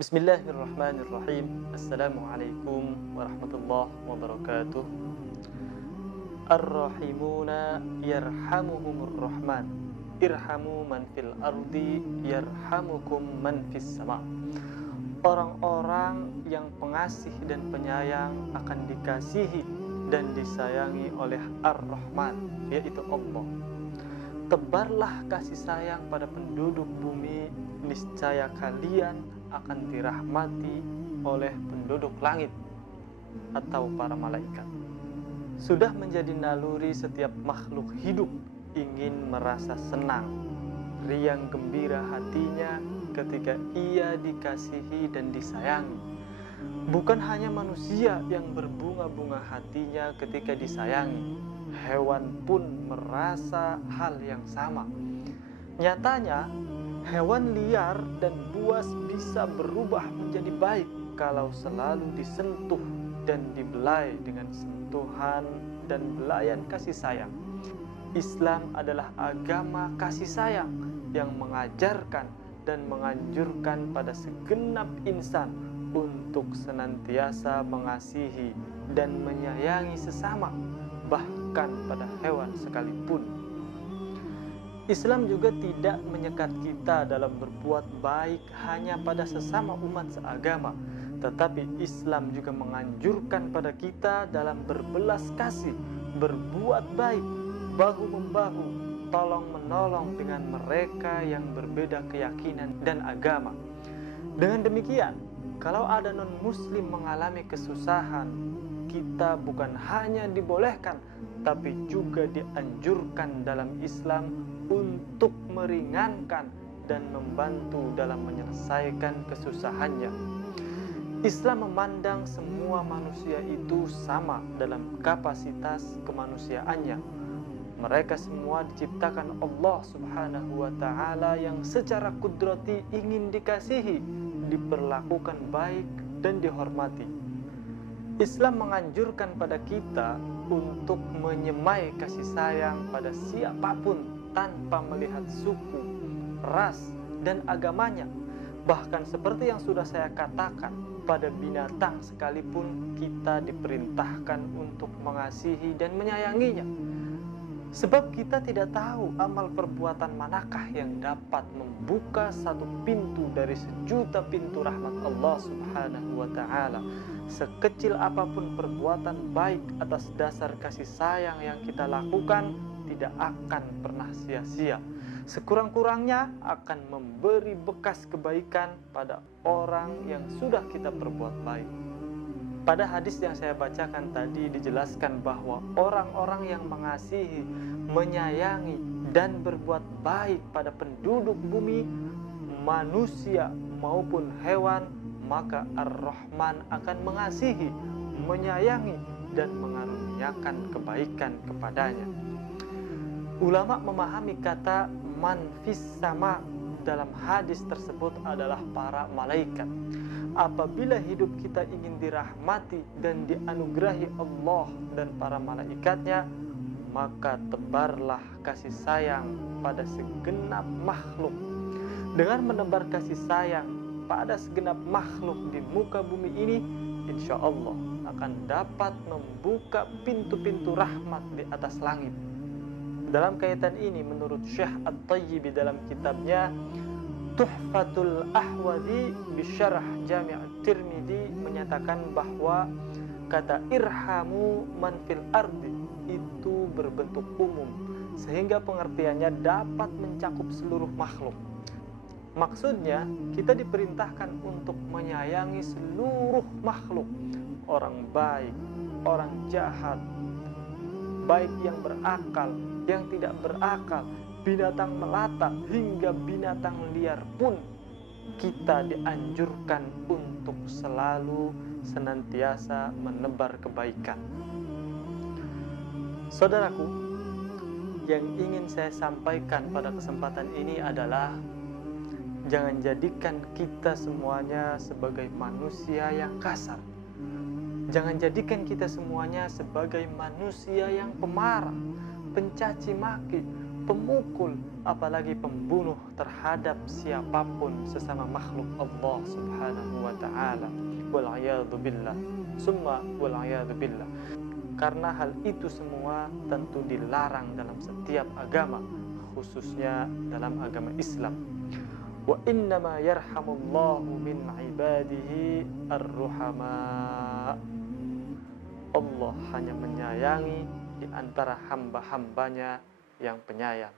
Bismillahirrahmanirrahim. Assalamualaikum warahmatullahi wabarakatuh. Ar-rahimuna yarhamuhumur rahman. Irhamu man fil ardi yarhamukum man fis sama. Orang-orang yang pengasih dan penyayang akan dikasihi dan disayangi oleh Ar-Rahman, yaitu Allah. Tebarlah kasih sayang pada penduduk bumi, niscaya kalian akan dirahmati oleh penduduk langit atau para malaikat. Sudah menjadi naluri setiap makhluk hidup ingin merasa senang, riang gembira hatinya ketika ia dikasihi dan disayangi. Bukan hanya manusia yang berbunga-bunga hatinya ketika disayangi, hewan pun merasa hal yang sama. Nyatanya, hewan liar dan buas bisa berubah menjadi baik kalau selalu disentuh dan dibelai dengan sentuhan dan belayan kasih sayang. Islam adalah agama kasih sayang yang mengajarkan dan menganjurkan pada segenap insan untuk senantiasa mengasihi dan menyayangi sesama, bahkan pada hewan sekalipun. Islam juga tidak menyekat kita dalam berbuat baik hanya pada sesama umat seagama, tetapi Islam juga menganjurkan pada kita dalam berbelas kasih, berbuat baik, bahu-membahu, tolong-menolong dengan mereka yang berbeda keyakinan dan agama. Dengan demikian, kalau ada non-muslim mengalami kesusahan, kita bukan hanya dibolehkan, tapi juga dianjurkan dalam Islam untuk meringankan dan membantu dalam menyelesaikan kesusahannya. Islam memandang semua manusia itu sama dalam kapasitas kemanusiaannya. Mereka semua diciptakan Allah Subhanahu wa Ta'ala yang secara kudrati ingin dikasihi, diperlakukan baik dan dihormati. Islam menganjurkan pada kita untuk menyemai kasih sayang pada siapapun tanpa melihat suku, ras, dan agamanya. Bahkan seperti yang sudah saya katakan, pada binatang sekalipun kita diperintahkan untuk mengasihi dan menyayanginya. Sebab kita tidak tahu amal perbuatan manakah yang dapat membuka satu pintu dari sejuta pintu rahmat Allah Subhanahu wa Ta'ala. Sekecil apapun perbuatan baik atas dasar kasih sayang yang kita lakukan tidak akan pernah sia-sia. Sekurang-kurangnya akan memberi bekas kebaikan pada orang yang sudah kita perbuat baik. Pada hadis yang saya bacakan tadi dijelaskan bahwa orang-orang yang mengasihi, menyayangi, dan berbuat baik pada penduduk bumi, manusia maupun hewan, maka Ar-Rahman akan mengasihi, menyayangi, dan mengaruniakan kebaikan kepadanya. Ulama memahami kata man fis sama dalam hadis tersebut adalah para malaikat. Apabila hidup kita ingin dirahmati dan dianugerahi Allah dan para malaikatnya, maka tebarlah kasih sayang pada segenap makhluk. Dengan menebar kasih sayang pada segenap makhluk di muka bumi ini, insya Allah akan dapat membuka pintu-pintu rahmat di atas langit. Dalam kaitan ini, menurut Syekh At-Tayyibi dalam kitabnya Tuhfatul Ahwadhi Bisyarah Jami' Tirmidzi menyatakan bahwa kata irhamu man fil ardi itu berbentuk umum, sehingga pengertiannya dapat mencakup seluruh makhluk. Maksudnya, kita diperintahkan untuk menyayangi seluruh makhluk, orang baik, orang jahat, baik yang berakal, yang tidak berakal, binatang melata, hingga binatang liar pun kita dianjurkan untuk selalu senantiasa menebar kebaikan. Saudaraku, yang ingin saya sampaikan pada kesempatan ini adalah jangan jadikan kita semuanya sebagai manusia yang kasar. Jangan jadikan kita semuanya sebagai manusia yang pemarah, pencaci maki, pemukul, apalagi pembunuh terhadap siapapun sesama makhluk Allah Subhanahu wa taala. Wal'iyadu billah. Summa wal'iyadu billah. Karena hal itu semua tentu dilarang dalam setiap agama, khususnya dalam agama Islam. Wa innama yarhamullahu min ibadihi ar-ruhama. Allah hanya menyayangi di antara hamba-hambanya yang penyayang.